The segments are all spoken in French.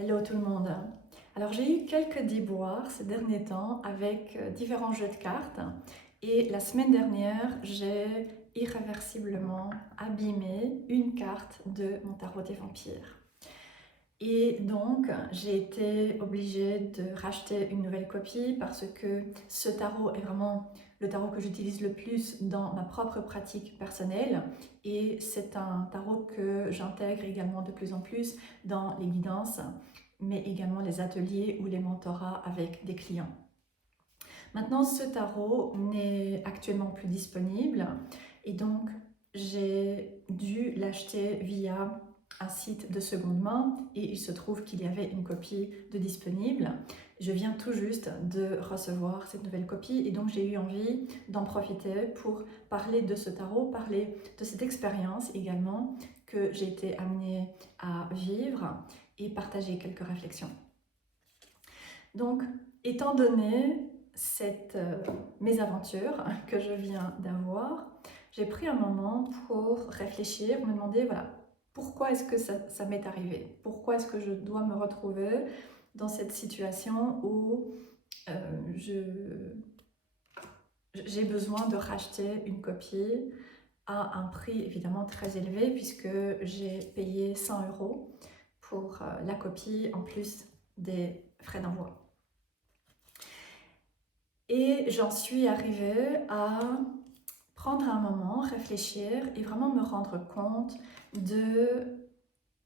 Hello tout le monde. Alors j'ai eu quelques déboires ces derniers temps avec différents jeux de cartes et la semaine dernière j'ai irréversiblement abîmé une carte de mon tarot des vampires. Et donc j'ai été obligée de racheter une nouvelle copie parce que ce tarot est vraiment le tarot que j'utilise le plus dans ma propre pratique personnelle et c'est un tarot que j'intègre également de plus en plus dans les guidances mais également les ateliers ou les mentorats avec des clients. Maintenant, ce tarot n'est actuellement plus disponible et donc j'ai dû l'acheter via un site de seconde main et il se trouve qu'il y avait une copie de disponible. Je viens tout juste de recevoir cette nouvelle copie et donc j'ai eu envie d'en profiter pour parler de ce tarot, parler de cette expérience également que j'ai été amenée à vivre et partager quelques réflexions. Donc, étant donné cette mésaventure que je viens d'avoir, j'ai pris un moment pour réfléchir, me demander voilà, pourquoi est-ce que ça m'est arrivé? Pourquoi est-ce que je dois me retrouver dans cette situation où j'ai besoin de racheter une copie à un prix évidemment très élevé puisque j'ai payé 100 € pour la copie en plus des frais d'envoi. Et j'en suis arrivée à prendre un moment, réfléchir et vraiment me rendre compte de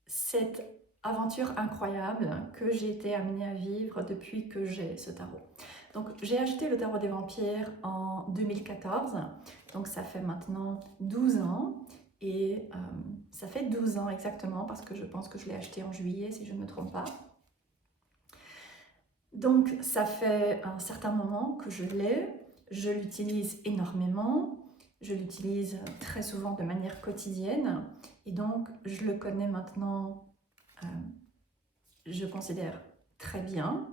cette aventure incroyable que j'ai été amenée à vivre depuis que j'ai ce tarot. Donc j'ai acheté le tarot des vampires en 2014, donc ça fait maintenant 12 ans et ça fait 12 ans exactement parce que je pense que je l'ai acheté en juillet si je ne me trompe pas. Donc ça fait un certain moment que je l'ai, je l'utilise énormément, je l'utilise très souvent de manière quotidienne et donc je le connais maintenant, je considère très bien.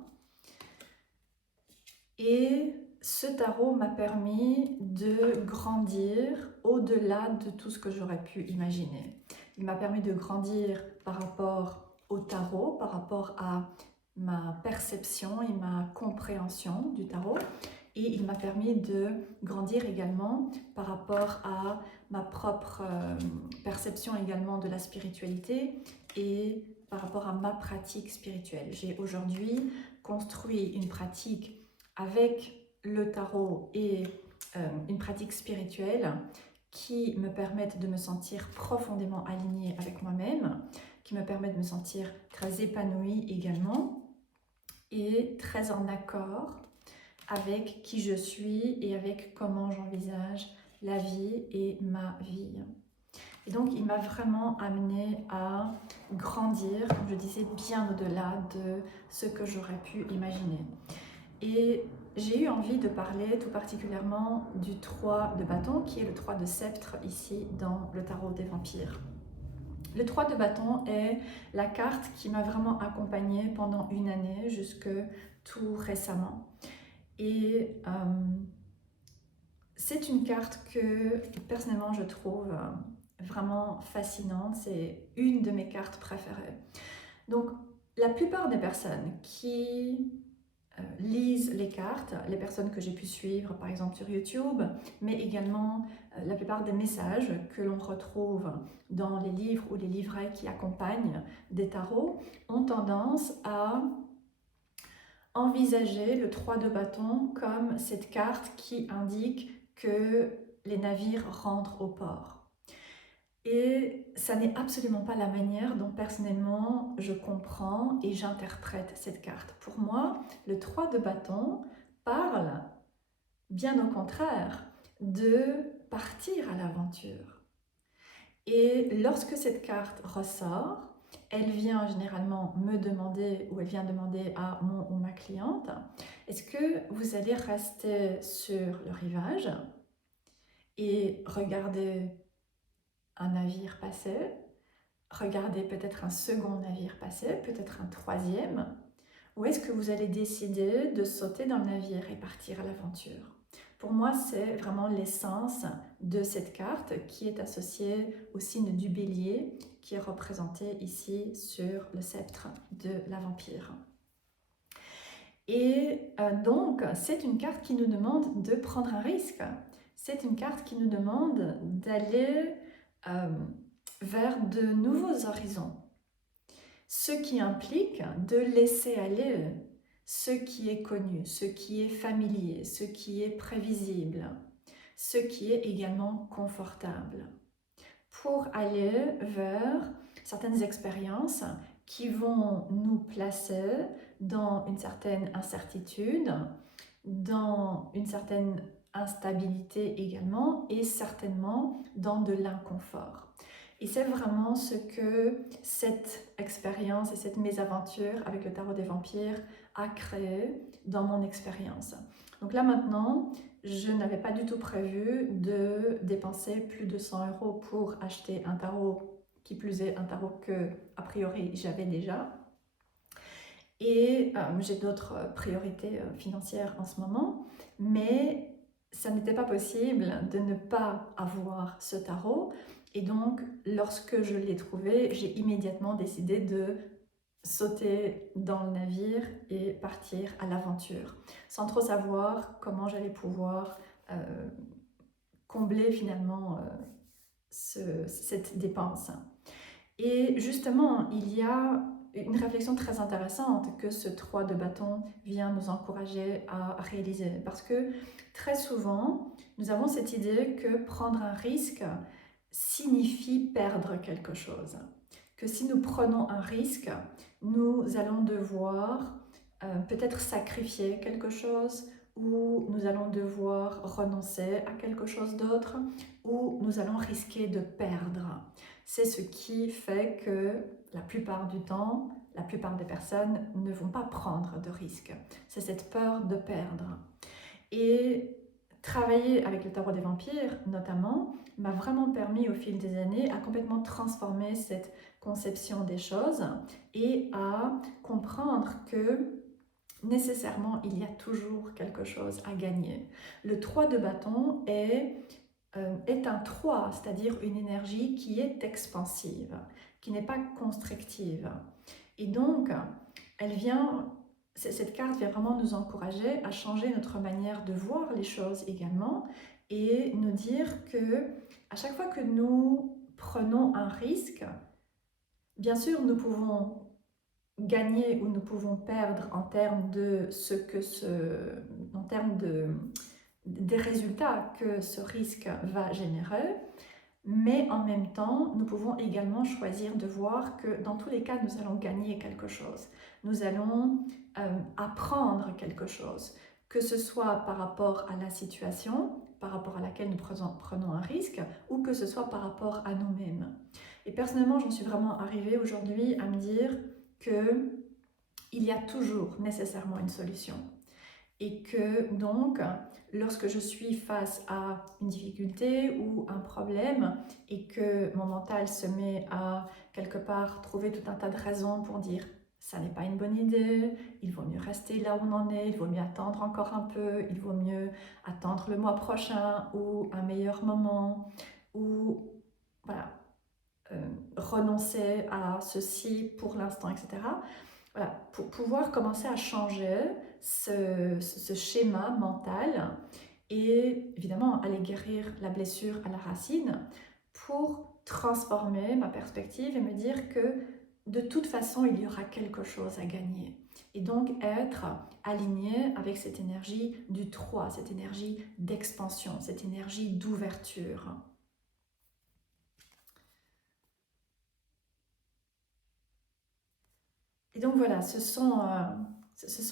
Et ce tarot m'a permis de grandir au-delà de tout ce que j'aurais pu imaginer. Il m'a permis de grandir par rapport au tarot, par rapport à ma perception et ma compréhension du tarot. Et il m'a permis de grandir également par rapport à ma propre perception également de la spiritualité et par rapport à ma pratique spirituelle. J'ai aujourd'hui construit une pratique avec le tarot et une pratique spirituelle qui me permettent de me sentir profondément alignée avec moi-même, qui me permettent de me sentir très épanouie également et très en accord avec qui je suis et avec comment j'envisage la vie et ma vie. Et donc, il m'a vraiment amenée à grandir, comme je disais, bien au-delà de ce que j'aurais pu imaginer. Et j'ai eu envie de parler tout particulièrement du 3 de bâton, qui est le 3 de sceptre ici dans le tarot des vampires. Le 3 de bâton est la carte qui m'a vraiment accompagnée pendant une année, jusque tout récemment. Et c'est une carte que personnellement je trouve vraiment fascinante, c'est une de mes cartes préférées. Donc la plupart des personnes qui lisent les cartes, les personnes que j'ai pu suivre par exemple sur YouTube, mais également la plupart des messages que l'on retrouve dans les livres ou les livrets qui accompagnent des tarots, ont tendance à envisager le 3 de bâton comme cette carte qui indique que les navires rentrent au port. Et ça n'est absolument pas la manière dont personnellement je comprends et j'interprète cette carte. Pour moi, le 3 de bâton parle, bien au contraire, de partir à l'aventure. Et lorsque cette carte ressort, elle vient généralement me demander, ou elle vient demander à mon ou ma cliente, est-ce que vous allez rester sur le rivage et regarder un navire passer, regarder peut-être un second navire passer, peut-être un troisième, ou est-ce que vous allez décider de sauter dans le navire et partir à l'aventure? Pour moi, c'est vraiment l'essence de cette carte qui est associée au signe du bélier qui est représentée ici sur le sceptre de la vampire. Et donc, c'est une carte qui nous demande de prendre un risque. C'est une carte qui nous demande d'aller vers de nouveaux horizons. Ce qui implique de laisser aller ce qui est connu, ce qui est familier, ce qui est prévisible, ce qui est également confortable, pour aller vers certaines expériences qui vont nous placer dans une certaine incertitude, dans une certaine instabilité également, et certainement dans de l'inconfort. Et c'est vraiment ce que cette expérience et cette mésaventure avec le tarot des vampires a créé dans mon expérience. Donc là maintenant, je n'avais pas du tout prévu de dépenser plus de 100 € pour acheter un tarot, qui plus est un tarot que, a priori, j'avais déjà. Et j'ai d'autres priorités financières en ce moment, mais ça n'était pas possible de ne pas avoir ce tarot. Et donc, lorsque je l'ai trouvé, j'ai immédiatement décidé de sauter dans le navire et partir à l'aventure, sans trop savoir comment j'allais pouvoir combler finalement cette dépense. Et justement, il y a une réflexion très intéressante que ce 3 de bâton vient nous encourager à réaliser. Parce que très souvent, nous avons cette idée que prendre un risque signifie perdre quelque chose. Que si nous prenons un risque, nous allons devoir peut-être sacrifier quelque chose, ou nous allons devoir renoncer à quelque chose d'autre, ou nous allons risquer de perdre. C'est ce qui fait que la plupart du temps, la plupart des personnes ne vont pas prendre de risques. C'est cette peur de perdre. Et travailler avec le tarot des vampires, notamment, m'a vraiment permis au fil des années à complètement transformer cette conception des choses et à comprendre que nécessairement il y a toujours quelque chose à gagner. Le 3 de bâton est un 3, c'est-à-dire une énergie qui est expansive, qui n'est pas constrictive. Et donc, cette carte vient vraiment nous encourager à changer notre manière de voir les choses également, et nous dire que à chaque fois que nous prenons un risque, bien sûr, nous pouvons gagner ou nous pouvons perdre en termes des résultats que ce risque va générer, mais en même temps, nous pouvons également choisir de voir que dans tous les cas, nous allons gagner quelque chose. Nous allons apprendre quelque chose, que ce soit par rapport à la situation, par rapport à laquelle nous prenons un risque, ou que ce soit par rapport à nous-mêmes. Et personnellement, j'en suis vraiment arrivée aujourd'hui à me dire que il y a toujours nécessairement une solution. Et que donc, lorsque je suis face à une difficulté ou un problème et que mon mental se met à quelque part trouver tout un tas de raisons pour dire ça n'est pas une bonne idée, il vaut mieux rester là où on en est, il vaut mieux attendre encore un peu, il vaut mieux attendre le mois prochain ou un meilleur moment, ou voilà, renoncer à ceci pour l'instant, etc. Voilà, pour pouvoir commencer à changer ce schéma mental et évidemment aller guérir la blessure à la racine pour transformer ma perspective et me dire que de toute façon il y aura quelque chose à gagner, et donc être aligné avec cette énergie du 3, cette énergie d'expansion, cette énergie d'ouverture. Et donc voilà, ce sont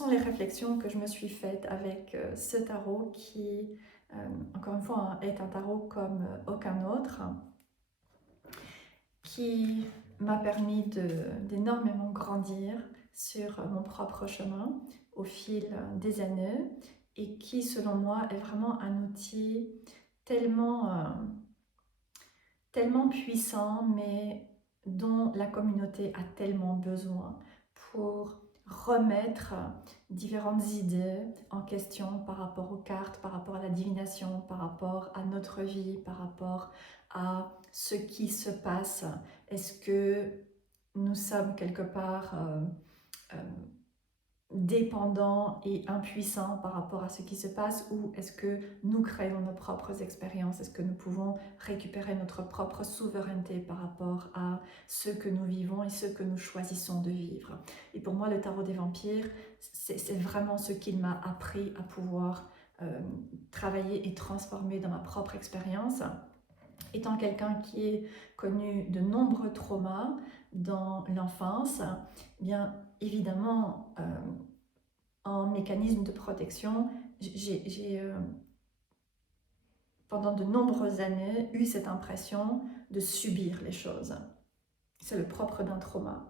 les réflexions que je me suis faites avec ce tarot qui, encore une fois, est un tarot comme aucun autre, qui m'a permis d'énormément grandir sur mon propre chemin au fil des années, et qui, selon moi, est vraiment un outil tellement puissant, mais dont la communauté a tellement besoin pour remettre différentes idées en question par rapport aux cartes, par rapport à la divination, par rapport à notre vie, par rapport à ce qui se passe Est-ce que nous sommes quelque part dépendants et impuissants par rapport à ce qui se passe, ou est-ce que nous créons nos propres expériences? Est-ce que nous pouvons récupérer notre propre souveraineté par rapport à ce que nous vivons et ce que nous choisissons de vivre? Et pour moi, le tarot des vampires, c'est vraiment ce qu'il m'a appris à pouvoir travailler et transformer dans ma propre expérience. Étant quelqu'un qui a connu de nombreux traumas dans l'enfance, bien évidemment, en mécanisme de protection, j'ai pendant de nombreuses années eu cette impression de subir les choses. C'est le propre d'un trauma.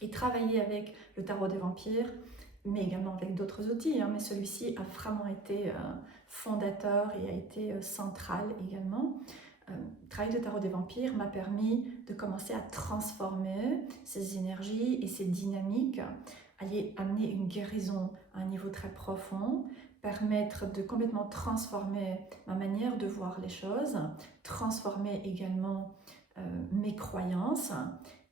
Et travailler avec le tarot des vampires, mais également avec d'autres outils, mais celui-ci a vraiment été fondateur et a été central également. Travailler le tarot des vampires m'a permis de commencer à transformer ces énergies et ces dynamiques, aller amener une guérison à un niveau très profond, permettre de complètement transformer ma manière de voir les choses, transformer également mes croyances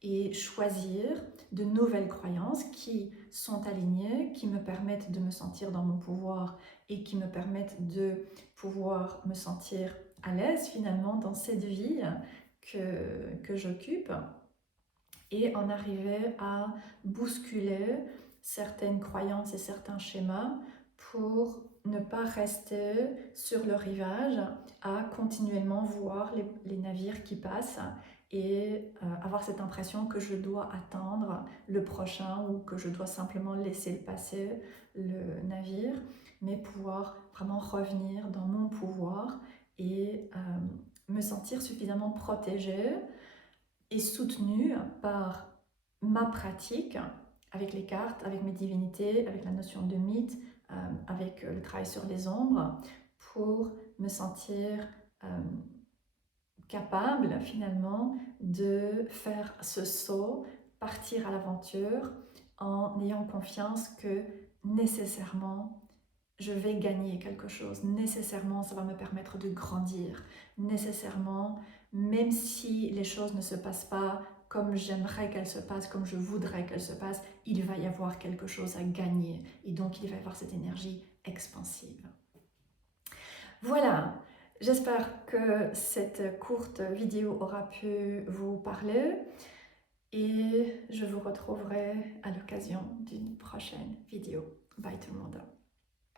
et choisir de nouvelles croyances qui sont alignées, qui me permettent de me sentir dans mon pouvoir et qui me permettent de pouvoir me sentir à l'aise finalement dans cette vie que j'occupe, et en arriver à bousculer certaines croyances et certains schémas pour ne pas rester sur le rivage à continuellement voir les navires qui passent et avoir cette impression que je dois attendre le prochain ou que je dois simplement laisser passer le navire, mais pouvoir vraiment revenir dans mon pouvoir et me sentir suffisamment protégée et soutenue par ma pratique avec les cartes, avec mes divinités, avec la notion de mythe, avec le travail sur les ombres, pour me sentir capable finalement de faire ce saut, partir à l'aventure en ayant confiance que nécessairement je vais gagner quelque chose, nécessairement ça va me permettre de grandir, nécessairement même si les choses ne se passent pas comme j'aimerais qu'elles se passent, comme je voudrais qu'elles se passent, il va y avoir quelque chose à gagner et donc il va y avoir cette énergie expansive. Voilà, j'espère que cette courte vidéo aura pu vous parler et je vous retrouverai à l'occasion d'une prochaine vidéo. Bye tout le monde.